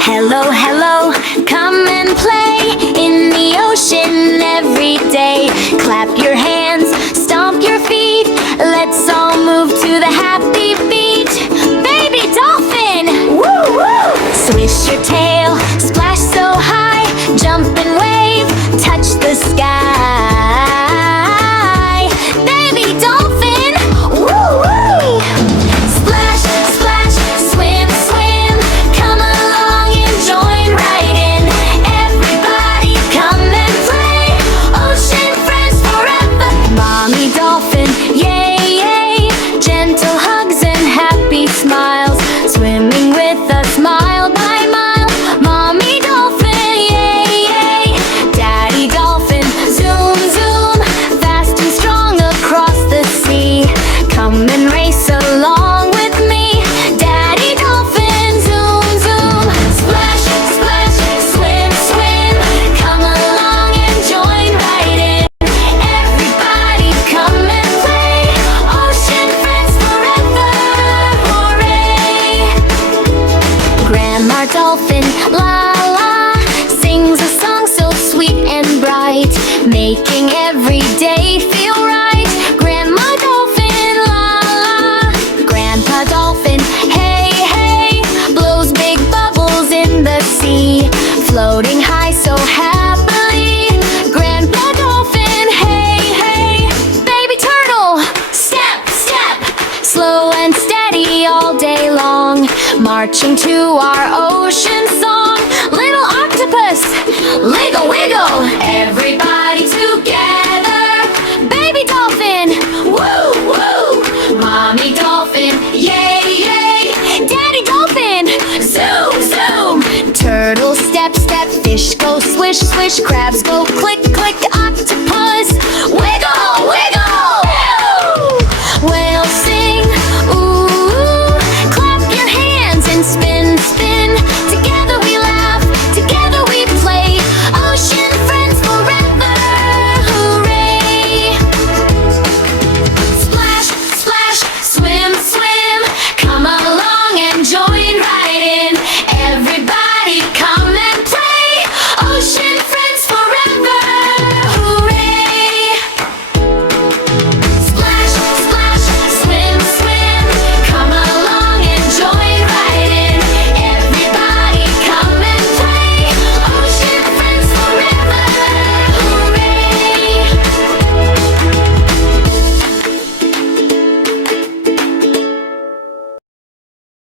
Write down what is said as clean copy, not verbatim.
Hello, hello, come and play in the ocean every day. Clap your hands, stomp your feet, let's all move to the happy beat. Baby Dolphin! Woo woo! Swish your tail, splash so high, jump and wave, touch the sky. Baby Dolphin! Woo woo! Splash, splash, swim, swim, come along and join right in. Everybody come and play, ocean friends forever. Mommy Dolphin, yay, yay, gentle hugs and happy smiles, swimming with us mile by mile. Mommy Dolphin, yay, yay, Daddy Dolphin, zoom, zoom, fast and strong across the sea. Come and race along with me, Daddy Dolphin, zoom, zoom. Splash, splash, swim, swim, come along and join right in. Everybody come and play, ocean friends forever, hooray! Grandma Dolphin, la la, sings a song so sweet and bright, making every day feel right. Grandma Dolphin, la la. Grandpa Dolphin, hey hey, blows big bubbles in the sea, floating high so happily. Grandpa Dolphin, hey hey. Baby Turtle, step step, slow and steady all day long, marching to our ocean song. Little octopus, wiggle wiggle, everybody together. Baby Dolphin, woo woo. Mommy Dolphin, yay yay, Daddy Dolphin, zoom zoom. Turtle step step, fish go swish swish, crab